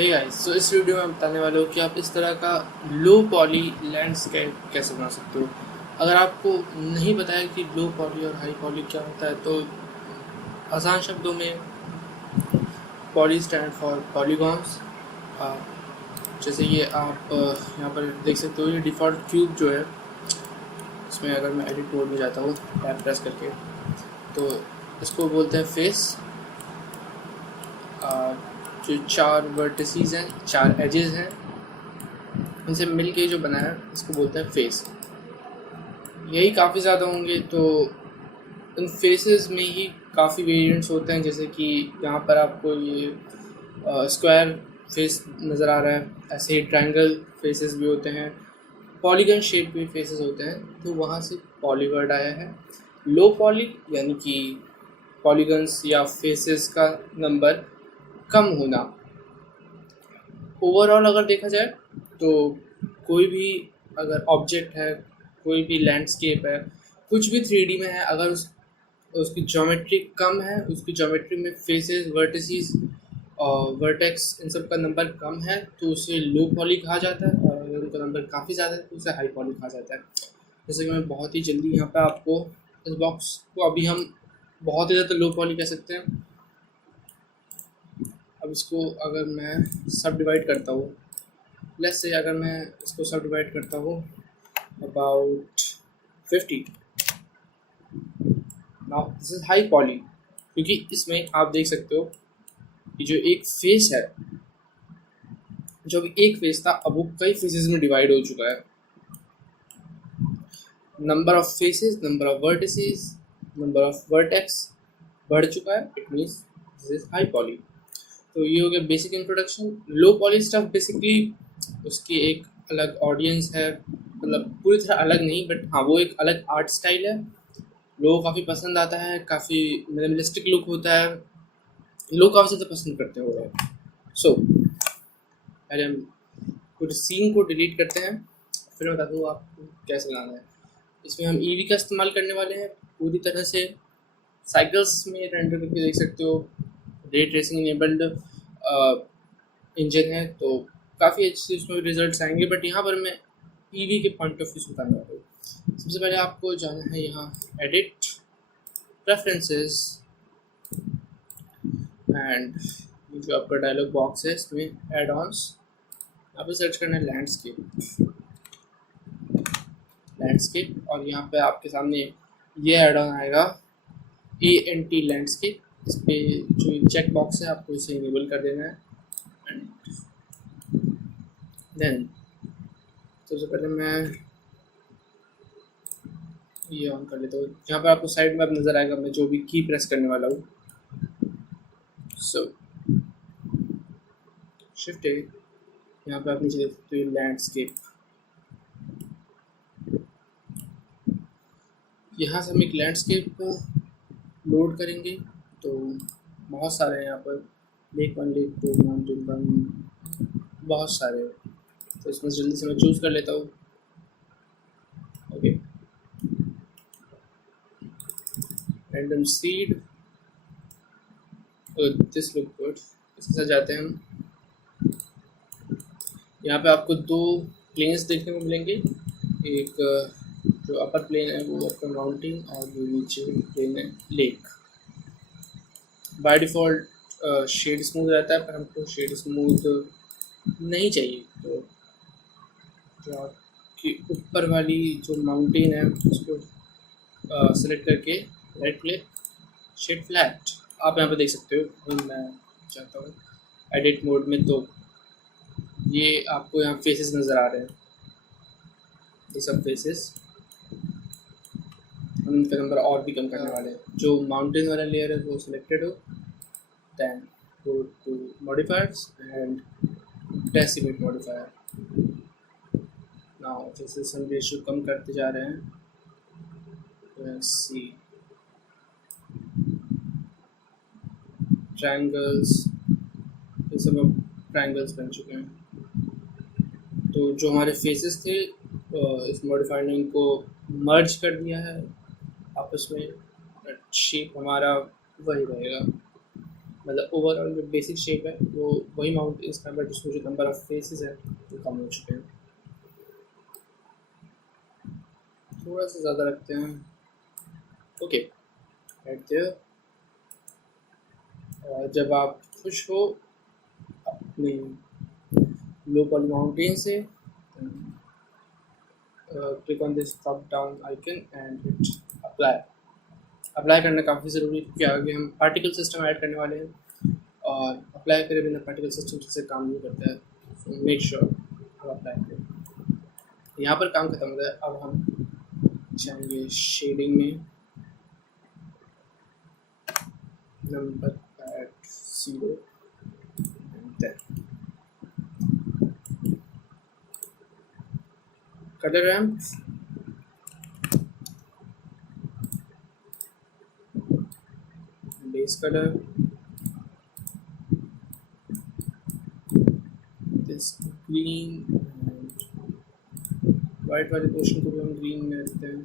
Hey guys, तो इस video में मैं बताने वाला हूँ कि आप इस तरह का लो पॉली लैंडस्केप कैसे बना सकते हो। अगर आपको नहीं पता है कि लो पॉली और हाई पॉली क्या होता है, तो आसान शब्दों में पॉली स्टैंड फॉर पॉलीगॉन्स। जैसे ये आप यहाँ पर देख सकते हो, ये डिफ़ॉल्ट क्यूब जो है, इसमें अगर मैं एडिट मोड में जाता हूँ टैप प्रेस करके, तो इसको बोलते हैं फेस। जो चार वर्टिसेस हैं, चार एजेस हैं, इनसे मिल के जो बना है इसको बोलते हैं फेस। यही काफ़ी ज़्यादा होंगे, तो इन फेसेस में ही काफ़ी वेरिएंट्स होते हैं। जैसे कि यहाँ पर आपको ये स्क्वायर फेस नज़र आ रहा है, ऐसे ही ट्रायंगल फेसेस भी होते हैं, पॉलीगन शेप के फेसेस होते हैं, तो वहाँ से पॉली वर्ड आया है। लो पॉली यानी कि पॉलीगन्स या फेसेस का नंबर कम होना। ओवरऑल अगर देखा जाए तो कोई भी अगर ऑब्जेक्ट है, कोई भी लैंडस्केप है, कुछ भी 3D में है, अगर उसकी ज्योमेट्री कम है, उसकी ज्योमेट्री में फेसेस, वर्टिसेस और वर्टेक्स, इन सब का नंबर कम है, तो उसे लो पॉली कहा जाता है। और अगर उनका नंबर काफ़ी ज़्यादा है तो उसे हाई पॉली कहा जाता है। जैसे कि मैं बहुत ही जल्दी यहाँ पे आपको इस बॉक्स को अभी हम बहुत ही ज़्यादा लो पॉली कह सकते हैं। अब इसको अगर मैं सब डिवाइड करता हूँ, लेट्स से अगर मैं इसको सब डिवाइड करता हूँ about 50, now this is high poly, क्योंकि इसमें आप देख सकते हो कि जो एक फेस है, जो भी एक फेस था, अब वो कई फेसेस में डिवाइड हो चुका है। Number of faces, number of vertices, number of vertex बढ़ चुका है। It means this is high poly. तो ये हो गया बेसिक इंट्रोडक्शन। लो पॉली स्टफ बेसिकली उसकी एक अलग ऑडियंस है, मतलब पूरी तरह अलग नहीं, बट हाँ वो एक अलग आर्ट स्टाइल है। लोगों को काफ़ी पसंद आता है, काफ़ी मिनिमलिस्टिक लुक होता है, लोग काफ़ी ज़्यादा पसंद करते हैं। सो पहले हम पूरे सीन को डिलीट करते हैं, फिर मैं बताता हूँ आपको कैसे लाना है। इसमें हम ईवी का इस्तेमाल करने वाले हैं पूरी तरह से। साइकिल्स में रेंडर करके देख सकते हो, रे ट्रेसिंग इनेबल्ड इंजन है, तो काफ़ी अच्छे उसमें रिजल्ट्स आएंगे। बट यहाँ पर मैं ईवी के पॉइंट ऑफ व्यू से बताने वाला हूँ। सबसे पहले आपको जाना है यहाँ एडिट, प्रेफरेंसेस, एंड जो आपका डायलॉग बॉक्स है इसमें एड ऑन्स, यहाँ पे सर्च करना है लैंडस्केप। और यहाँ पे आपके सामने ये एड ऑन आएगा ANT लैंडस्केप। इस पर जो चेक बॉक्स है आपको इसे इनेबल कर देना है। एंड देन सबसे पहले मैं ये ऑन कर लेता हूँ। यहाँ पर आपको साइड में अब नज़र आएगा मैं जो भी की प्रेस करने वाला हूँ। सो शिफ्ट है, यहाँ पे आप नीचे देख सकते हो लैंडस्केप। यहाँ से हम एक लैंडस्केप लोड करेंगे, तो बहुत सारे हैं यहाँ पर, लेक 1, लेक 2, माउंटेन 1, बहुत सारे। तो इसमें जल्दी से मैं चूज़ कर लेता हूँ। Okay, random seed, this look good. इसके साथ जाते हैं हम। यहाँ पे आपको दो प्लेन्स देखने को मिलेंगे। एक जो अपर प्लेन है वो आपका माउंटेन, और जो नीचे प्लेन है lake. By default shade smooth रहता है, पर हमको शेड स्मूथ नहीं चाहिए, तो जो आपकी ऊपर वाली जो माउंटेन है उसको सेलेक्ट करके राइट क्लिक, शेड फ्लैट, आप यहाँ पे देख सकते हो। मैं चाहता हूँ एडिट मोड में, तो ये आपको यहाँ फेसेस नज़र आ रहे हैं, ये सब फेसेस। हम इनका नंबर और भी कम करने वाले हैं। जो माउंटेन वाला लेयर है वो सिलेक्टेड हो, then go to modifiers and decimate modifier. Now जैसे हम रेशियो कम करते जा रहे हैं, सी ट्रायंगल्स, ये सब अब ट्रायंगल्स बन चुके हैं। तो जो हमारे फेसेस थे, इस मॉडिफायर ने इनको मर्ज कर दिया है आपस में, शेप हमारा वही रहेगा। मतलब ओवरऑल जो बेसिक शेप है वो वही माउंटेन्स का, बट उसमें जो नंबर ऑफ फेसेस है वो कम हो चुके हैं, थोड़ा सा ज़्यादा रखते हैं। Okay, right there. जब आप खुश हो अपने लो पॉली माउंटेन से, click on this drop down icon and hit apply. Apply करना काफ़ी ज़रूरी है क्योंकि आगे हम पार्टिकल सिस्टम ऐड करने वाले हैं, और अप्लाई करे बिना पार्टिकल सिस्टम से काम नहीं करता है। सो मेक श्योर आप अप्लाई करें। यहाँ पर काम खत्म हो गया। अब हम जाएंगे शेडिंग में, number pad 0 and then color ramp, base color, this green and white वाले पोर्शन को भी हम ग्रीन में रखते हैं,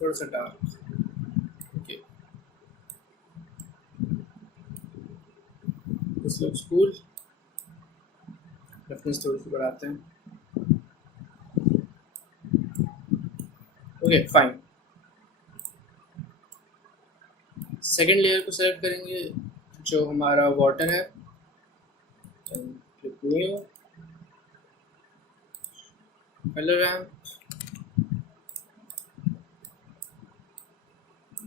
थोड़ा सा dark. Okay, this looks cool. Roughness थोड़ी सी बढ़ाते हैं। Okay fine. सेकेंड लेयर को सेलेक्ट करेंगे जो हमारा वाटर है, click new, colour ramp,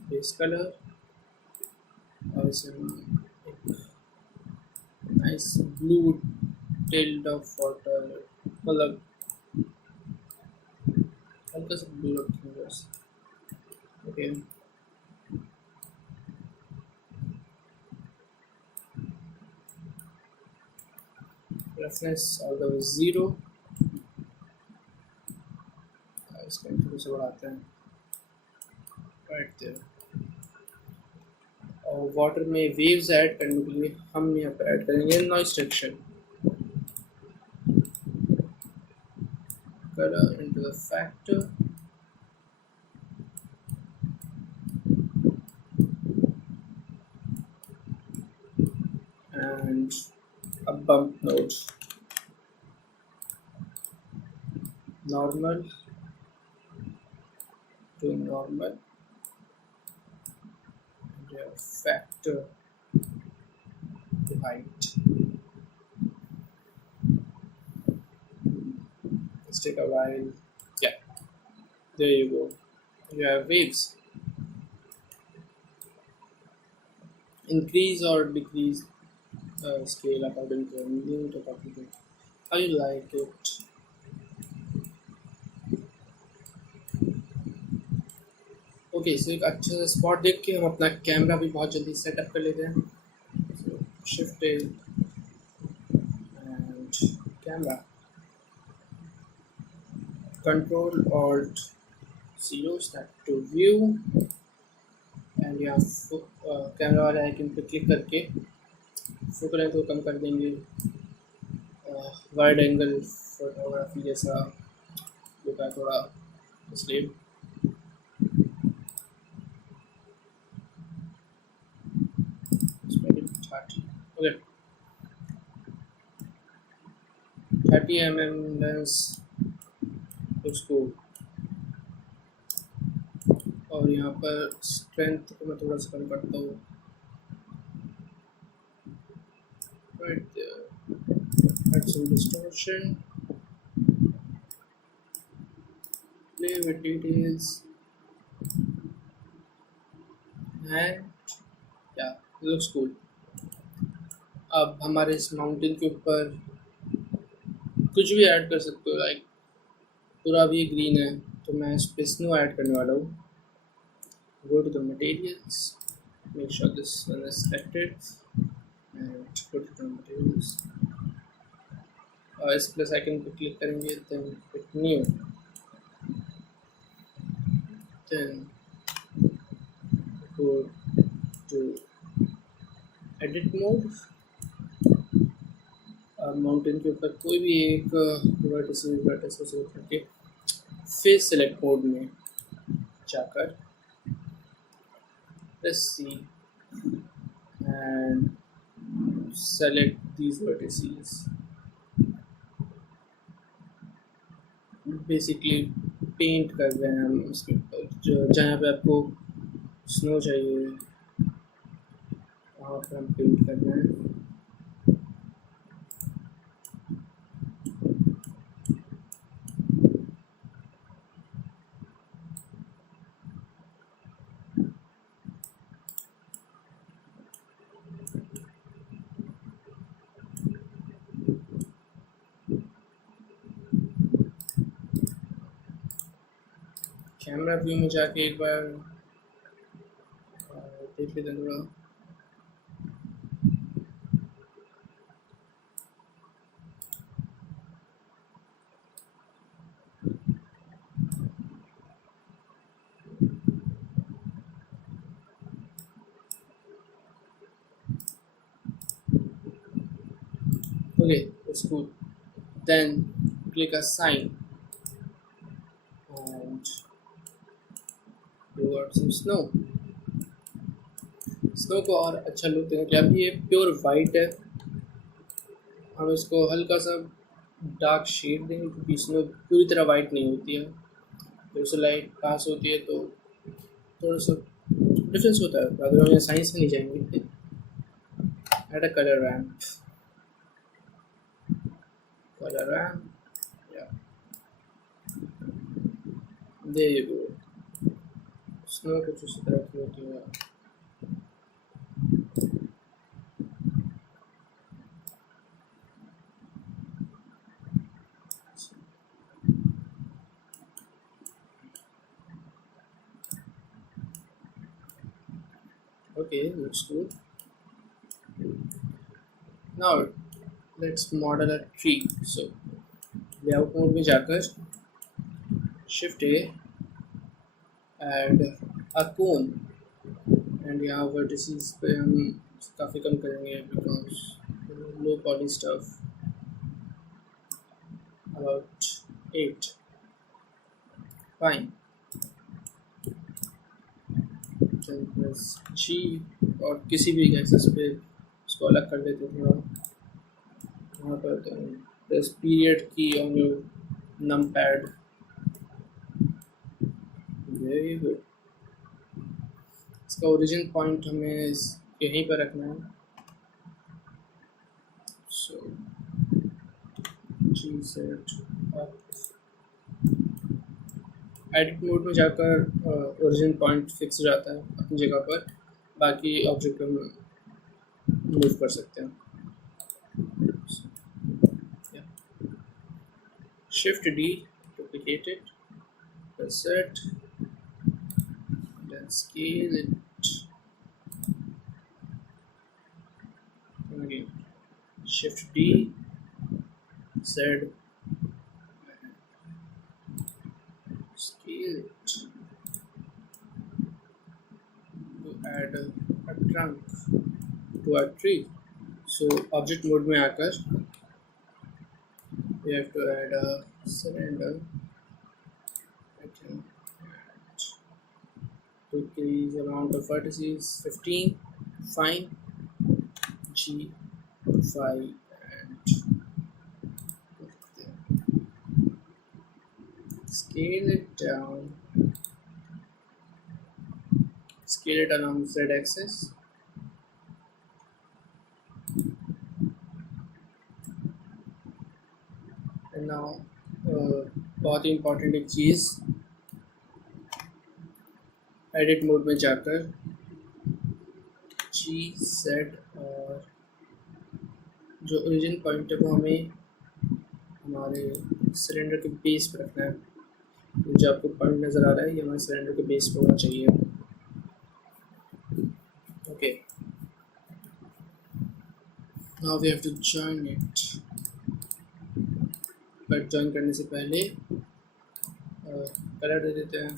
base colour, और इसे हम एक nice blue tailed of water, मतलब हल्का सा ब्लू रखेंगे बस। ओके, रेफरेंस ऑल्दो 0, इसका थोड़ा सा बढ़ाते हैं, राइट देयर। और वाटर में वेव्स ऐड करने के लिए हम यहाँ पर ऐड करेंगे noise reduction, colour into the factor, and a bump node, normal to normal, and a factor to height. Let's take a while. Yeah, there you go. You have waves. Increase or decrease scale according to minute, according to how you like it. Okay, so एक अच्छा सा spot देख के हम अपना camera भी बहुत जल्दी सेटअप कर लेते हैं। Shift and camera, control alt 0 snap to view, and यहाँ कैमरा वाले आइकन पे क्लिक करके फोकल लेंथ को कम कर देंगे, वाइड एंगल फोटोग्राफी जैसा लुक है थोड़ा, इसलिए ओके 30 mm लेंस उसको, और यहाँ पर स्ट्रेंथ को मैं थोड़ा सा कम करता हूँ, right there, add some distortion, play with details, and yeah, looks cool। अब हमारे इस माउंटेन के ऊपर कुछ भी ऐड कर सकते हो, लाइक पूरा भी ग्रीन है तो मैं इस पे स्नो ऐड करने वाला हूँ। Go to the materials, make sure this one is selected, and go to the materials, इस प्लस आइकन पे क्लिक करेंगे, then hit new, then go to edit mode, mountain के ऊपर कोई भी एक वर्टिस को सेलेक्ट करके फेस सेलेक्ट मोड में जाकर let's see and select these vertices. Basically paint कर रहे हैं हम उसके ऊपर, जो जहाँ पे आपको स्नो चाहिए वहाँ पर हम पेंट कर रहे हैं. कैमरा व्यू में जाके एक बार देख लेते हैं थोड़ा. Okay, that's cool. Then click assign and you got some snow. Snow को और अच्छा लुक देने के लिए, अब ये प्योर वाइट है, हम इसको हल्का सा डार्क शेड देंगे क्योंकि स्नो पूरी तरह वाइट नहीं होती है, जब उसे लाइट पास होती है तो थोड़ा सा डिफरेंस होता है. अगर हम साइंस में नहीं जाएंगे. Add a colour ramp, yeah, there you go. Snow कुछ उसी तरह की होती है. Okay, looks good. Now let's model a tree. So layout mode में जाकर shift A, add a cone, and यहाँ vertices पे हम काफ़ी कम करेंगे because low poly stuff, about 8. Fine. Then press G और किसी भी एक्सेस पे उसको अलग कर लेते हैं थोड़ा. वहाँ पर press period key on your numpad. Very good. इसका ओरिजिन पॉइंट हमें यहीं पर रखना है. सो जी सेट अप. एडिट मोड में जाकर ओरिजिन पॉइंट फिक्स हो जाता है अपनी जगह पर, बाकी ऑब्जेक्ट हम मूव कर सकते हैं. Shift D duplicate it, press it, then scale it. Again, shift D, Z, scale it to add a trunk to our tree. So object mode में आकर we have to add a cylinder. I can add to increase amount of vertices 15. Fine. G 5 and scale it down. Scale it along Z axis. And now बहुत ही important एक चीज़, edit mode में जाकर G Z और जो origin point है वो हमें हमारे सिलेंडर के बेस पर रखना है. जो आपको पॉइंट नज़र आ रहा है ये हमारे सिलेंडर के बेस पर होना चाहिए. Okay, now we have to join it. But join करने से पहले कलर दे देते हैं.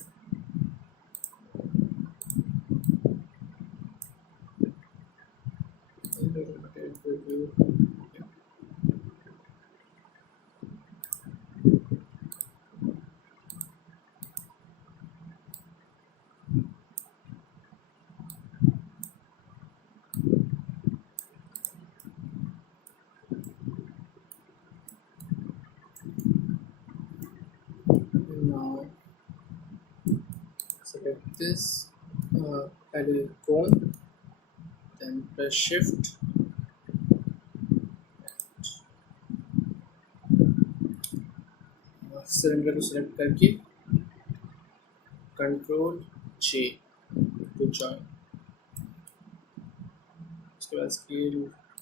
like this. पहले cone, then press shift, cylinder को सिलेक्ट करके कंट्रोल J टू जॉइन, उसके बाद scale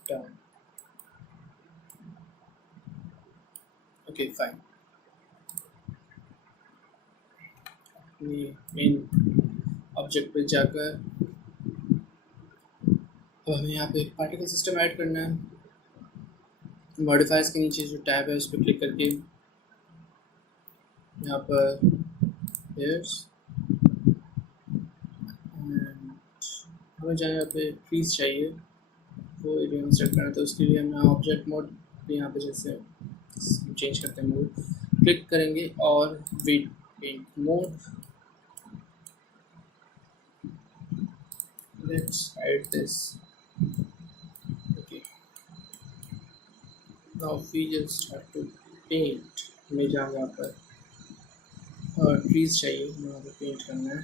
down. Okay fine. Main object पे जाकर अब हमें यहाँ पे पार्टिकल सिस्टम ऐड करना है. मॉडिफायर्स के नीचे जो टैब है उस पर क्लिक करके यहाँ पर हेयर्स एंड हमें जहाँ यहाँ पे ट्रीज चाहिए वो एरिया में सेट करना है. तो उसके लिए हम यहाँ ऑब्जेक्ट मोड यहाँ पे जैसे चेंज करते हैं मोड क्लिक करेंगे और weight paint mode. Let's hide this. Okay. Now we just have to paint. हमें जहाँ पर ट्रीज चाहिए वहाँ पे पेंट करना है.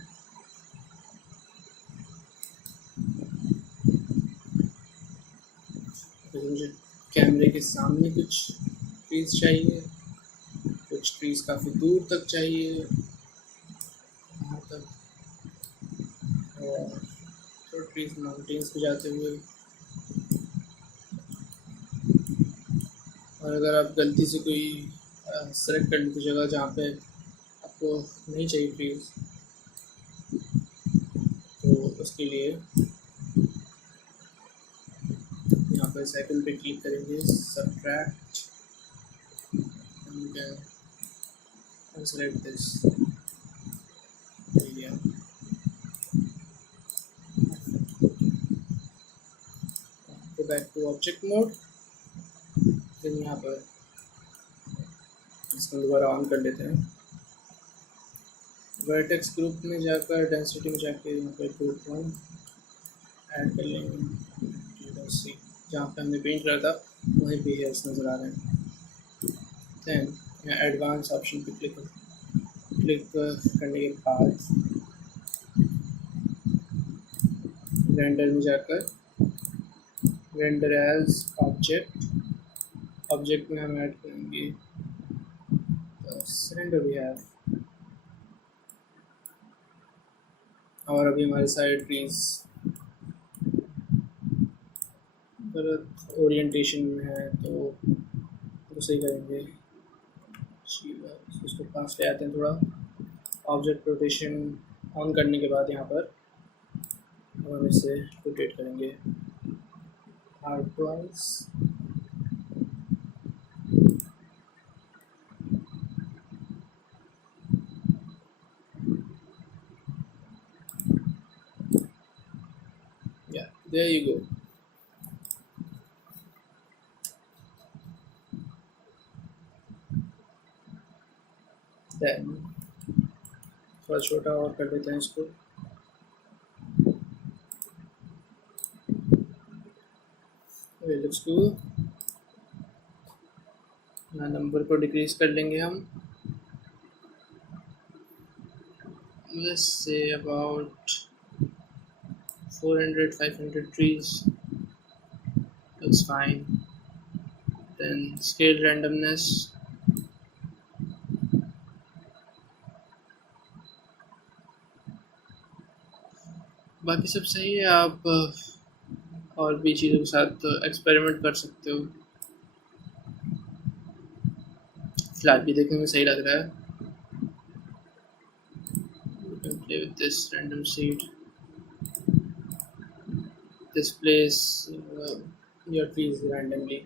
तो मुझे कैमरे के सामने कुछ ट्रीज चाहिए, कुछ ट्रीज काफ़ी दूर तक चाहिए वहाँ तक, और तो ट्रीज माउंटेन्स पे जाते हुए. और अगर आप गलती से कोई सेलेक्ट कर लेते जगह जहाँ पे आपको नहीं चाहिए ट्रीज, तो उसके लिए यहाँ पर साइकिल पे क्लिक करेंगे, subtract and select this area. Go back to object mode. फिर यहाँ पर इसको दोबारा ऑन कर लेते हैं. वर्टेक्स ग्रुप में जाकर डेंसिटी में जाकर यहाँ पर ग्रुप 1 ऐड कर लेंगे. जहाँ पे हमने पेंट करा था वहीं पे हेयर्स नज़र आ रहे हैं. देन यहाँ एडवांस ऑप्शन पे क्लिक करने के बाद रेंडर में जाकर रेंडर एज ऑब्जेक्ट में हम ऐड करेंगे सिलेंडर वी हैव. और अभी हमारे सारे ट्रीज गलत ओरिएंटेशन में है तो सही करेंगे. उसको पास ले आते हैं थोड़ा. ऑब्जेक्ट रोटेशन ऑन करने के बाद यहाँ पर हम इसे रोटेट करेंगे R12. Yeah, there you go. Then थोड़ा छोटा और कर देते हैं इसको. It looks cool. नंबर को डिक्रीज कर लेंगे हम. Let's say about 400-500 trees. Looks fine. Then scale randomness. बाकी सब सही है. आप और भी चीज़ों के साथ एक्सपेरिमेंट कर सकते हो. फिलहाल भी देखने में सही लग रहा है. You can play with this random seed. Displays your trees randomly.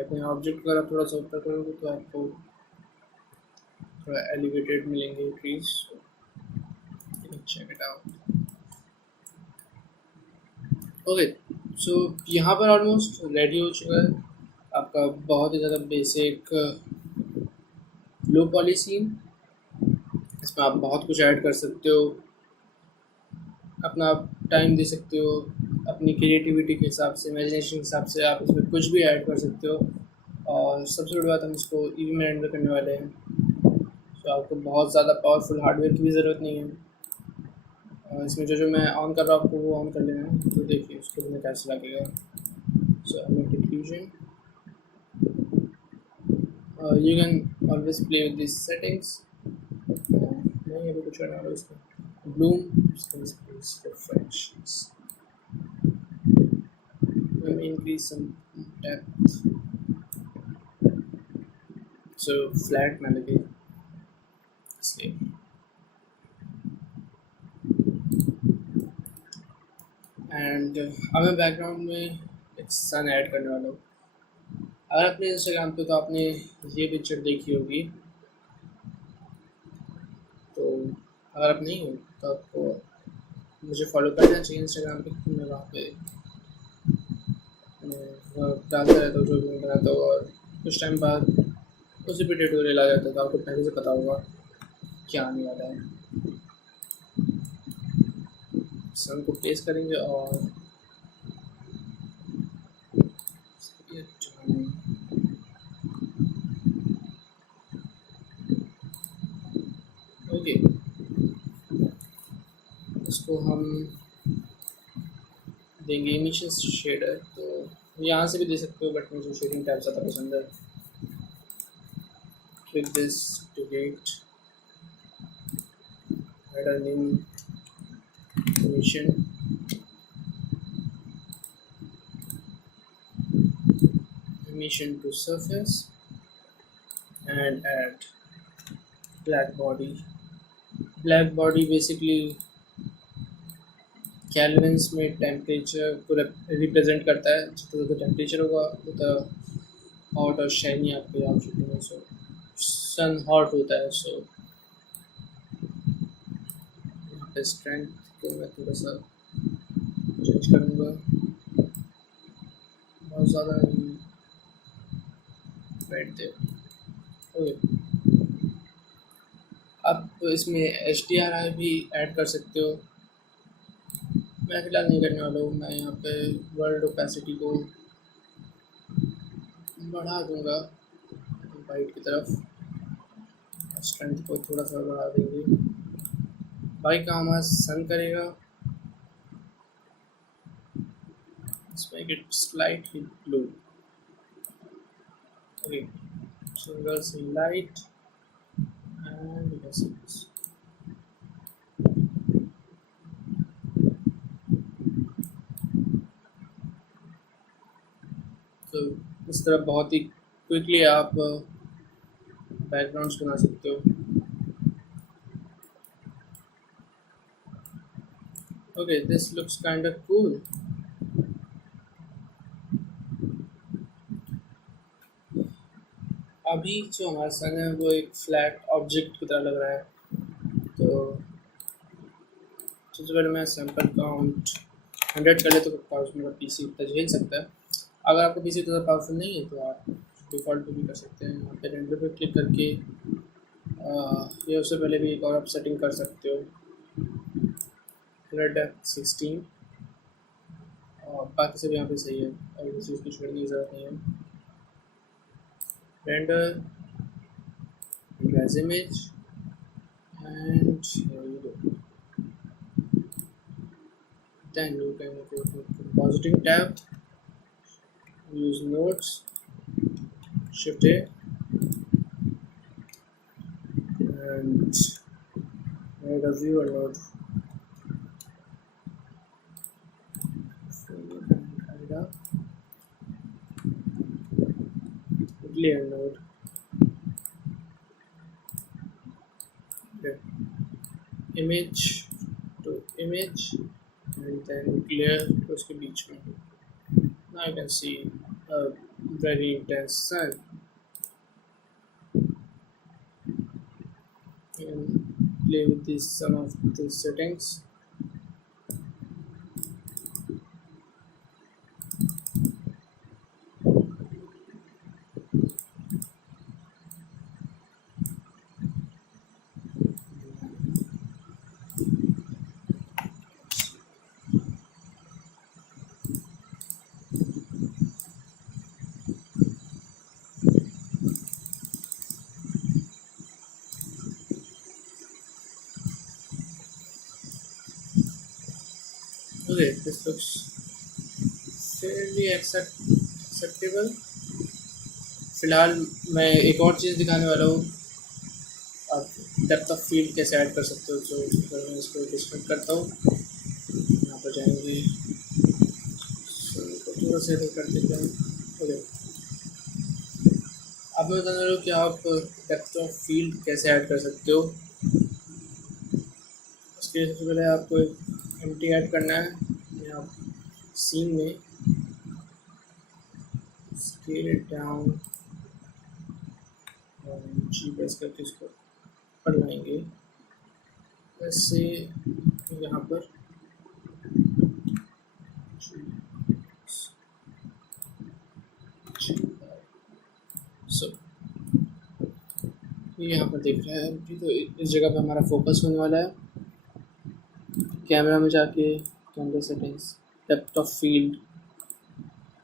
अपने ऑब्जेक्ट अगर आप थोड़ा सा ऊपर करोगे तो आपको थोड़ा एलिवेटेड मिलेंगे trees. Check it out. Okay, so यहाँ पर ऑलमोस्ट रेडी हो चुका है आपका बहुत ही ज़्यादा बेसिक लो पॉली सीन. इसमें आप बहुत कुछ ऐड कर सकते हो. अपना टाइम दे सकते हो, अपनी क्रिएटिविटी के हिसाब से, इमेजिनेशन के हिसाब से आप इसमें कुछ भी ऐड कर सकते हो। और सबसे बड़ी बात, हम इसको ईवी में रेंडर करने वाले हैं, तो आपको बहुत ज़्यादा पावरफुल हार्डवेयर की भी ज़रूरत नहीं है। और इसमें जो मैं ऑन कर रहा हूँ आपको वो ऑन कर लेना है, तो देखिए उसको तुम्हें कैसे लगेगा। सो fusion, you can always play with these settings. नहीं अभी कुछ करना है इसमें। bloom space reflections, let me increase some depth, so flat में लगे इसलिए। एंड अब मैं बैकग्राउंड में एक सन ऐड करने वाला हूँ। अगर आपने इंस्टाग्राम पे तो आपने ये पिक्चर देखी होगी, तो अगर आप नहीं हो तो आपको मुझे फॉलो कर देना चाहिए इंस्टाग्राम पे। मैं वहाँ पे डालता रहता हूँ जो भी मैं बनाता हूँ, और कुछ टाइम बाद उसी पे ट्यूटोरियल आ जाता है, तो आपको पहले से पता होगा क्या आने वाला है। सन को प्लेस करेंगे और ओके, इसको हम देंगे इमिशन शेडर, तो यहाँ से भी दे सकते हो, बट मुझे शेडिंग टाइप ज़्यादा पसंद है। Click this to get, add a new emission, emission to surface, and add black body. Black body basically कैल्विन्स में टेम्परेचर को रिप्रेजेंट करता है। जितना ज़्यादा टेम्परेचर होगा उतना हॉट और शाइनी आपके आप शूटिंग में। सो सन हॉट होता है, सो यहाँ पे स्ट्रेंथ को मैं थोड़ा सा चेंज करूँगा, बहुत ज़्यादा नहीं, राइट देयर। ओके, आप इसमें HDRI भी ऐड कर सकते हो। मैं फ़िलहाल नहीं करने वाला हूँ। मैं यहाँ पे वर्ल्ड ओपेसिटी को बढ़ा दूँगा वाइट की तरफ, स्ट्रेंथ को थोड़ा सा बढ़ा देंगे। भाई का हमारा सन करेगा, make it slightly blue. Okay, so we'll see light and yes, yes. तो इस तरह बहुत ही क्विकली आप बैकग्राउंड्स बना सकते हो। Okay, this looks kind of cool. अभी जो हमारा सन है वो एक फ्लैट ऑब्जेक्ट की तरह लग रहा है, तो सबसे पहले मैं सैंपल काउंट 100 कर ले तो मेरा PC उतना झेल सकता है। अगर आपको PC उतना पावरफुल नहीं है तो आप डिफ़ॉल्ट पे भी कर सकते हैं। यहाँ पे रेंडर पे क्लिक करके ये उससे पहले भी एक और आप सेटिंग कर सकते हो, रेड 16, और बाकी सब यहाँ पे सही है, और किसी चीज़ को छोड़ने की ज़रूरत नहीं है। Render as image and here you go. Then you can go to compositing tab, use nodes, shift A and add a viewer node. So you can add a layer node. Okay. Image to image and then layer to उसके बीच में. Now you can see a very intense sun. You can play with these some of the settings. okay, this looks fairly acceptable. फिलहाल मैं एक और चीज़ दिखाने वाला हूँ, आप डेप्थ ऑफ फील्ड कैसे ऐड कर सकते हो। जो अगर मैं इसको डिस्कस करता हूँ, यहाँ पर जाएंगे, इसको थोड़ा सा इधर कर देते हैं। ओके, आप मैं बता रहा हूँ कि आप डेप्थ ऑफ फील्ड कैसे ऐड कर सकते हो। उसके सबसे पहले आपको एक एम्प्टी ऐड करना है। यहाँ सीन में स्केल इट डाउन और जी प्रेस करके इसको कर लाएंगे। वैसे यहाँ पर सो ये यहाँ पर देख रहे हैं एम्प्टी, तो इस जगह पे हमारा फोकस होने वाला है। कैमरा में जाके camera settings, depth of field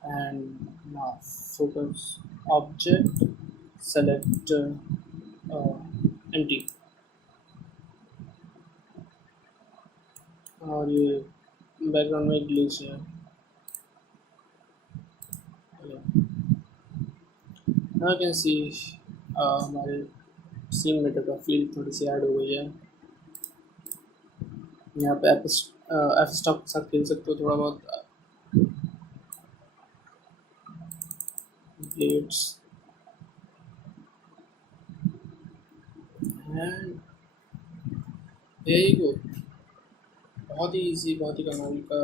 and now focus object, select empty, और ये बैकग्राउंड में ग्लिच है। now you can see हमारे सीन में डेप्थ ऑफ फील्ड थोड़ी सी ऐड हो गई है। यहाँ पे एफ स्टॉक के साथ खेल सकते हो थोड़ा बहुत, ब्लेड्स एंड यही को बहुत ही इजी, बहुत ही कमाल का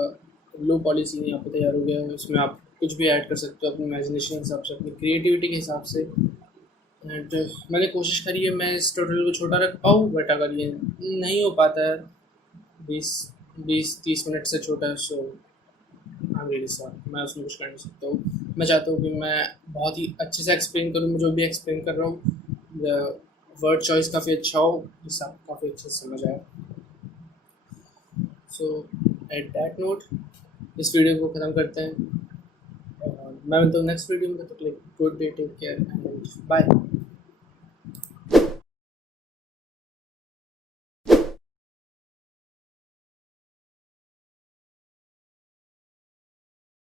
लो पॉलिसी यहाँ पे तैयार हो गया है। उसमें आप कुछ भी ऐड कर सकते हो अपनी इमेजिनेशन के हिसाब से, अपनी क्रिएटिविटी के हिसाब से। एंड मैंने कोशिश करी है मैं इस टोटल को छोटा रख पाऊँ, बट अगर ये नहीं हो पाता है 20-30 मिनट से छोटा है, सो आई एम रियली सॉरी, मैं उसमें कुछ कर नहीं सकता हूँ। मैं चाहता हूँ कि मैं बहुत ही अच्छे से एक्सप्लेन करूँ, मैं जो भी एक्सप्लेन कर रहा हूँ वर्ड चॉइस काफ़ी अच्छा हो, जिससे आपको काफ़ी अच्छे से समझ आए। सो एट दैट नोट इस वीडियो को ख़त्म करते हैं। मैं मिलता हूँ नेक्स्ट वीडियो में, तो good day, take care and bye.